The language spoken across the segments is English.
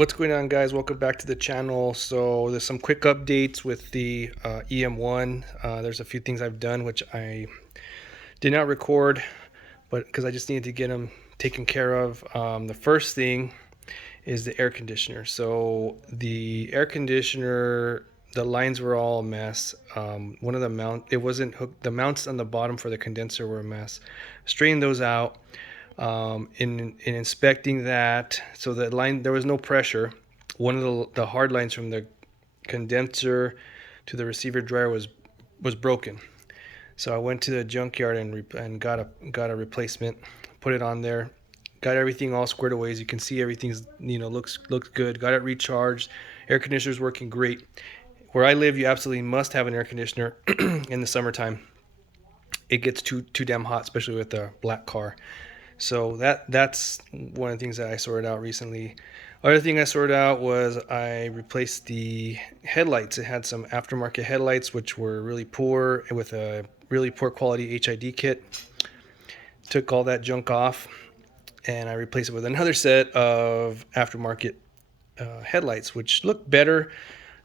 What's going on, guys? Welcome back to the channel. So there's some quick updates with the EM1. There's a few things I've done which I did not record, but because I just needed to get them taken care of. The first thing is the air conditioner. So the air conditioner, the lines were all a mess. One of the it wasn't hooked. The mounts on the bottom for the condenser were a mess. Straightened those out. In inspecting that, so the line, there was no pressure. One of the hard lines from the condenser to the receiver dryer was broken. So I went to the junkyard and got a replacement, put it on there, got everything all squared away. As you can see, everything's looks good. Got it recharged. Air conditioner's working great. Where I live, you absolutely must have an air conditioner in the summertime. It gets too damn hot, especially with a black car. So that's one of the things that I sorted out recently. Other thing I sorted out was I replaced the headlights. It had some aftermarket headlights which were really poor, with a really poor quality HID kit. Took all that junk off and I replaced it with another set of aftermarket headlights, which look better.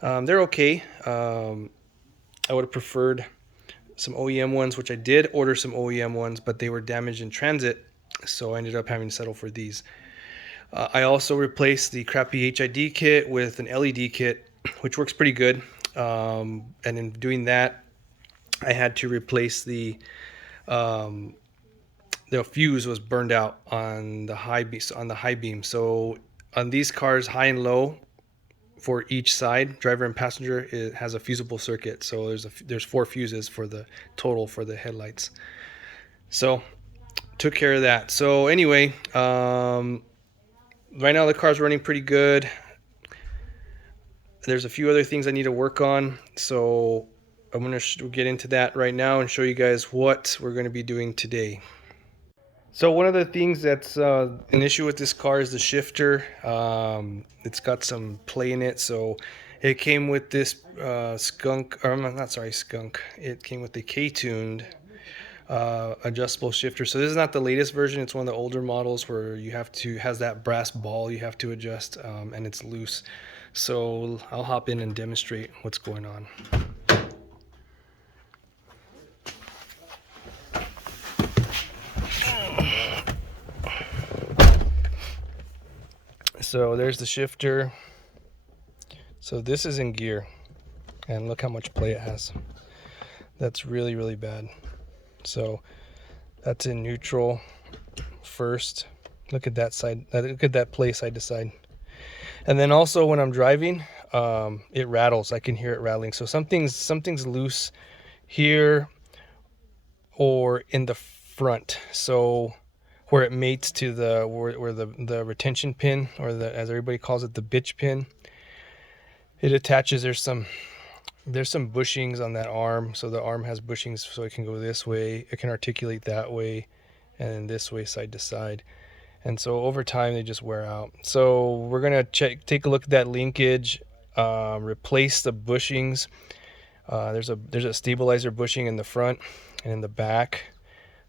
They're okay. I would have preferred some OEM ones, which I did order some OEM ones, but they were damaged in transit, so I ended up having to settle for these. I also replaced the crappy HID kit with an LED kit, which works pretty good. And in doing that, I had to replace the fuse was burned out on the high beam. So on these cars, high and low, for each side, driver and passenger, it has a fusible circuit. So there's 4 fuses for the total for the headlights. So took care of that. So anyway, right now the car's running pretty good. There's a few other things I need to work on, so I'm going to get into that right now and show you guys what we're going to be doing today. So one of the things that's an issue with this car is the shifter. It's got some play in it, so it came with this skunk, or not sorry, skunk. It came with the K-tuned adjustable shifter. So this is not the latest version. It's one of the older models where has that brass ball you have to adjust, and it's loose. So I'll hop in and demonstrate what's going on. So there's the shifter. So this is in gear, and look how much play it has. That's really bad. So that's in neutral first. Look at that side. Look at that play side to side. And then also when I'm driving, it rattles. I can hear it rattling. So something's loose here or in the front. So where it mates to where the retention pin, or as everybody calls it, the bitch pin, it attaches. There's some bushings on that arm. So the arm has bushings, so it can go this way, it can articulate that way, and then this way, side to side. And so over time they just wear out. So we're gonna take a look at that linkage, replace the bushings. There's a stabilizer bushing in the front and in the back.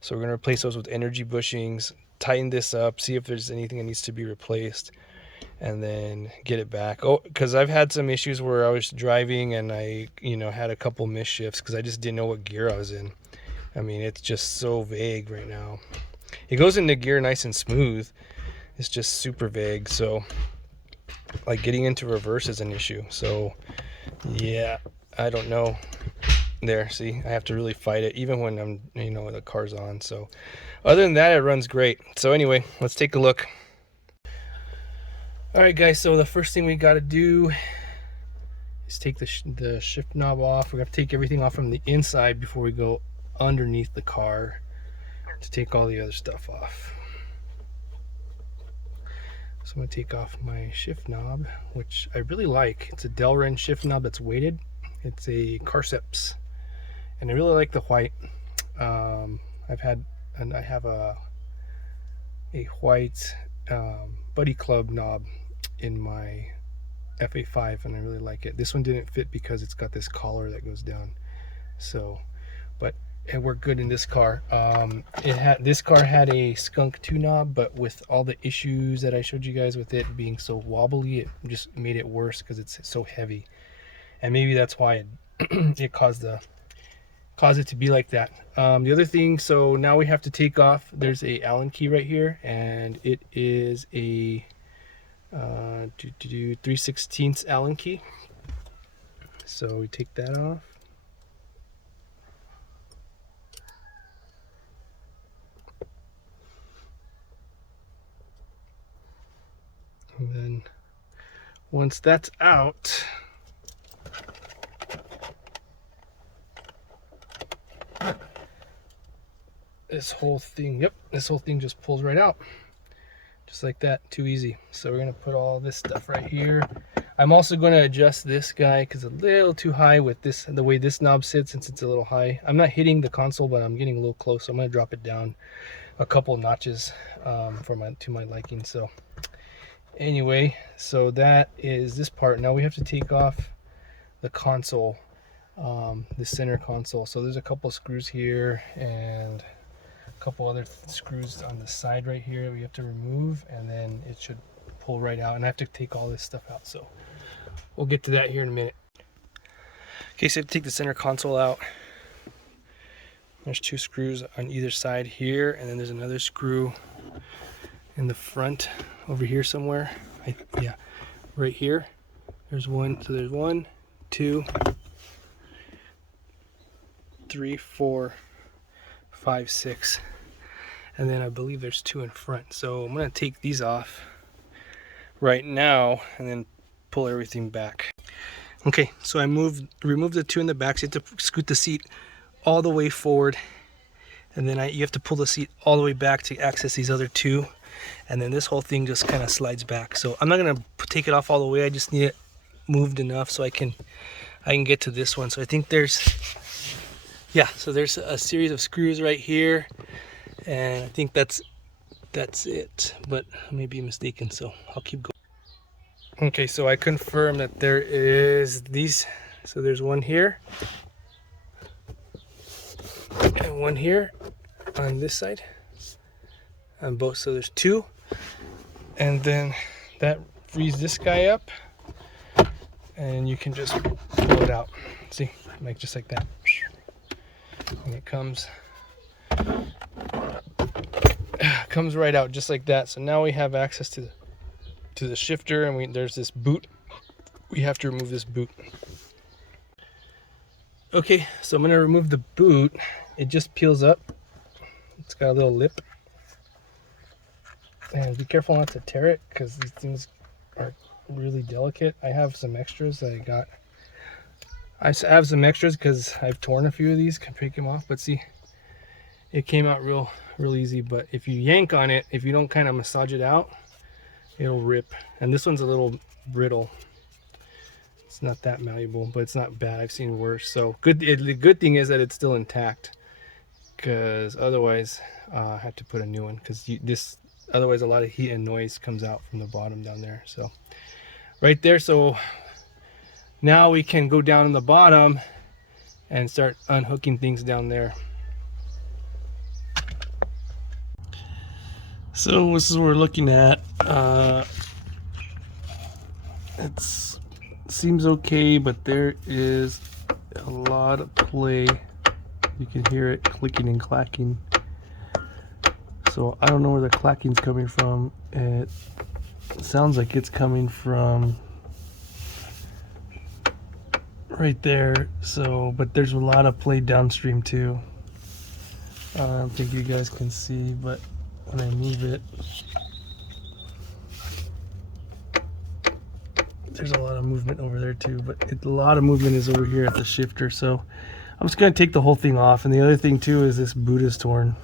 So we're gonna replace those with energy bushings, tighten this up, see if there's anything that needs to be replaced, and then get it back. Oh, because I've had some issues where I was driving and I had a couple missed shifts because I just didn't know what gear I was in. I mean, it's just so vague right now. It goes into gear nice and smooth. It's just super vague. So like getting into reverse is an issue. So yeah, I don't know. There, see, I have to really fight it even when I'm the car's on. So other than that, it runs great. So anyway, let's take a look. All right, guys, so the first thing we got to do is take the shift knob off. We're going to take everything off from the inside before we go underneath the car to take all the other stuff off. So I'm going to take off my shift knob, which I really like. It's a Delrin shift knob that's weighted. It's a Carceps, and I really like the white. I have a white Buddy Club knob in my FA5, and I really like it. This one didn't fit because it's got this collar that goes down. So, but it worked good in this car. This car had a Skunk 2 knob, but with all the issues that I showed you guys with it being so wobbly, it just made it worse because it's so heavy, and maybe that's why it caused it to be like that. The other thing, so now we have to take off. There's a Allen key right here, and it is a 3/16 Allen key. So we take that off. And then once that's out, this whole thing just pulls right out. Just like that, too easy. So we're gonna put all this stuff right here. I'm also gonna adjust this guy because it's a little too high with this, the way this knob sits, since it's a little high. I'm not hitting the console, but I'm getting a little close, so I'm gonna drop it down a couple notches to my liking. So anyway, so that is this part. Now we have to take off the console, the center console. So there's a couple screws here and a couple other screws on the side right here we have to remove, and then it should pull right out, and I have to take all this stuff out, so we'll get to that here in a minute. Okay, so to take the center console out, there's 2 screws on either side here, and then there's another screw in the front over here somewhere. Yeah, right here. There's one. So there's 1, 2, 3, 4, 5, 6, and then I believe there's 2 in front. So I'm gonna take these off right now and then pull everything back. Okay, so I removed the 2 in the back. So you have to scoot the seat all the way forward, and then you have to pull the seat all the way back to access these other 2, and then this whole thing just kind of slides back. So I'm not gonna take it off all the way. I just need it moved enough so I can get to this one. So I think there's a series of screws right here, and I think that's it, but I may be mistaken, so I'll keep going. Okay, so I confirm that there is these. So there's one here and one here on this side on both. So there's 2, and then that frees this guy up, and you can just pull it out. See, like just like that, and it comes right out just like that. So now we have access to the shifter, and there's this boot. We have to remove this boot. Okay, so I'm gonna remove the boot. It just peels up. It's got a little lip, and be careful not to tear it because these things are really delicate. I have some extras that I got. I have some extras because I've torn a few of these. Can break them off, but see, it came out real easy. But if you yank on it, if you don't kind of massage it out, it'll rip. And this one's a little brittle. It's not that malleable, but it's not bad. I've seen worse. So the good thing is that it's still intact, because otherwise I have to put a new one, because otherwise a lot of heat and noise comes out from the bottom down there. So right there. So now we can go down in the bottom and start unhooking things down there. So this is what we're looking at. It seems okay, but there is a lot of play. You can hear it clicking and clacking. So I don't know where the clacking's coming from. It sounds like it's coming from right there. So, but there's a lot of play downstream too. I don't think you guys can see, but when I move it, there's a lot of movement over there too, but a lot of movement is over here at the shifter. So I'm just going to take the whole thing off. And the other thing too is this boot is torn,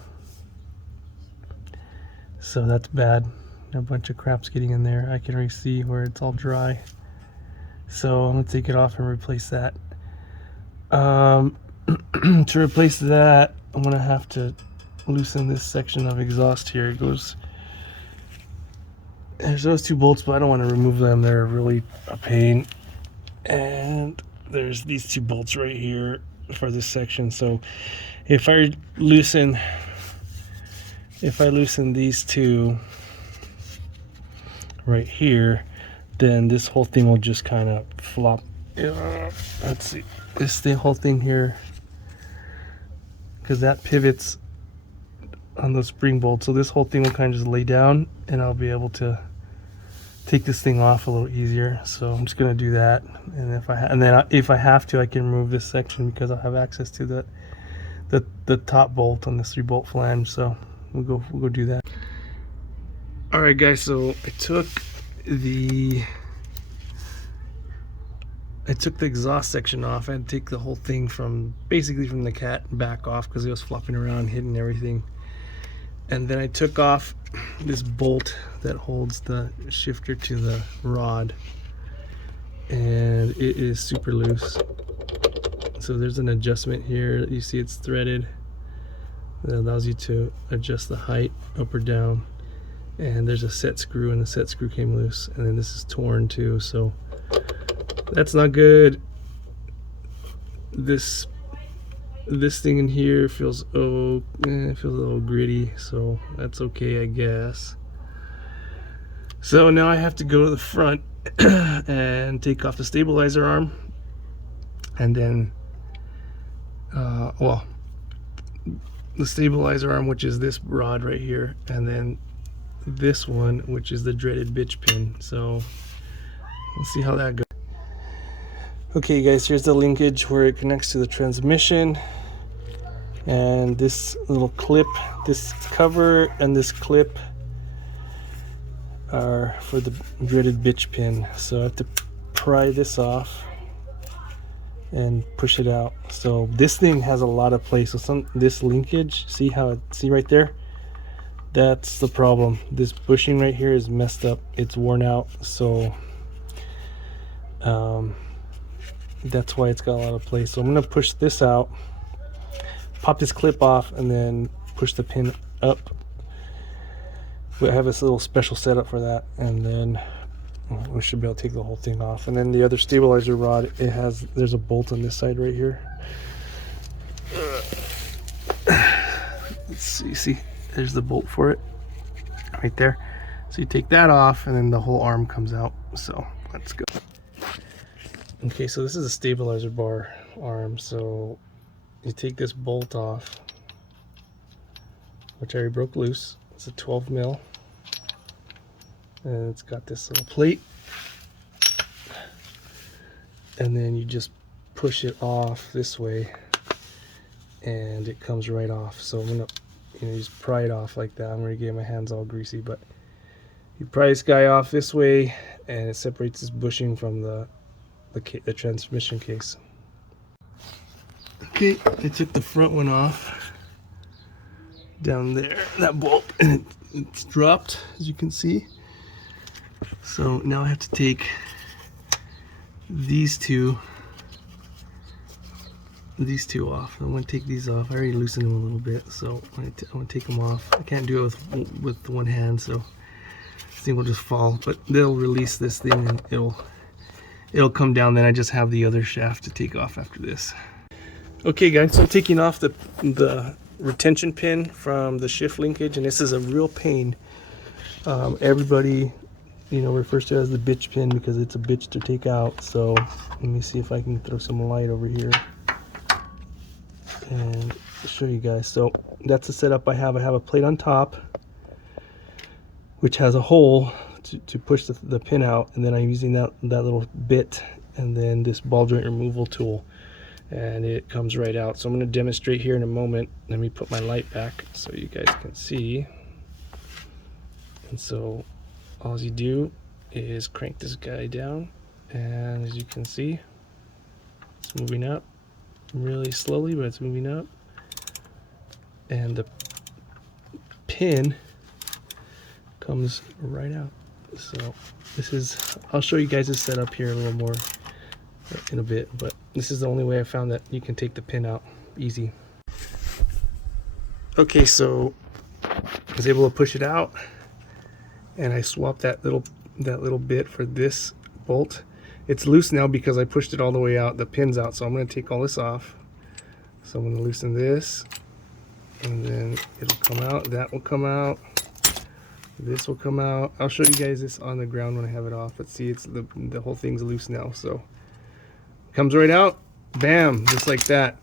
so that's bad. A bunch of crap's getting in there. I can already see where it's all dry, so I'm going to take it off and replace that. To replace that, I'm going to have to loosen this section of exhaust here. It goes, there's those 2 bolts, but I don't want to remove them. They're really a pain. And there's these 2 bolts right here for this section. So If I loosen these two right here, then this whole thing will just kind of flop. Let's see, the whole thing here, because that pivots on the spring bolt, so this whole thing will kind of just lay down, and I'll be able to take this thing off a little easier. So I'm just gonna do that, and if I have to, I can remove this section because I'll have access to the top bolt on this 3-bolt flange. So we'll go do that. All right, guys. So I took the exhaust section off. I had to take the whole thing basically from the cat back off because it was flopping around, hitting everything. And then I took off this bolt that holds the shifter to the rod, and it is super loose. So there's an adjustment here. You see it's threaded. That allows you to adjust the height up or down. And there's a set screw, and the set screw came loose. And then this is torn too, so that's not good. This thing in here feels it feels a little gritty, so that's okay, I guess. So now I have to go to the front and take off the stabilizer arm, and then well, the stabilizer arm, which is this rod right here, and then this one, which is the dreaded bitch pin. So let's see how that goes. Okay guys, here's the linkage where it connects to the transmission, and this little clip, this cover and this clip are for the dreaded bitch pin. So I have to pry this off and push it out. So this thing has a lot of play. So this linkage, see right there? That's the problem. This bushing right here is messed up. It's worn out. So that's why it's got a lot of play. So I'm gonna push this out, pop this clip off, and then push the pin up. I have this little special setup for that, and then we should be able to take the whole thing off. And then the other stabilizer rod, there's a bolt on this side right here. Let's see, there's the bolt for it right there. So you take that off, and then the whole arm comes out. So let's go. Okay, so this is a stabilizer bar arm. So you take this bolt off, which I already broke loose. It's a 12 mil, and it's got this little plate, and then you just push it off this way, and it comes right off. So I'm gonna, just pry it off like that. I'm gonna get my hands all greasy, but you pry this guy off this way, and it separates this bushing from the transmission case. Okay, I took the front one off down there, that bolt, and it's dropped, as you can see. So now I have to take these two off. I'm going to take these off. I already loosened them a little bit, so I'm going to take them off. I can't do it with one hand, so this thing will just fall. But they'll release this thing, and it'll come down. Then I just have the other shaft to take off after this. Okay guys, so I'm taking off the retention pin from the shift linkage, and this is a real pain. Everybody refers to it as the bitch pin because it's a bitch to take out. So let me see if I can throw some light over here and show you guys. So that's the setup I have. I have a plate on top which has a hole to push the pin out, and then I'm using that little bit and then this ball joint removal tool, and it comes right out. So I'm going to demonstrate here in a moment. Let me put my light back so you guys can see. And so all you do is crank this guy down, and as you can see, it's moving up really slowly, but it's moving up, and the pin comes right out. So this is, I'll show you guys this setup here a little more in a bit, but this is the only way I found that you can take the pin out easy. Okay, so I was able to push it out, and I swapped that little bit for this bolt. It's loose now because I pushed it all the way out, the pin's out, so I'm going to take all this off, So I'm going to loosen this, and then it'll come out. That will come out. This will come out. I'll show you guys this on the ground when I have it off. Let's see, it's the whole thing's loose now. So comes right out. Bam, just like that.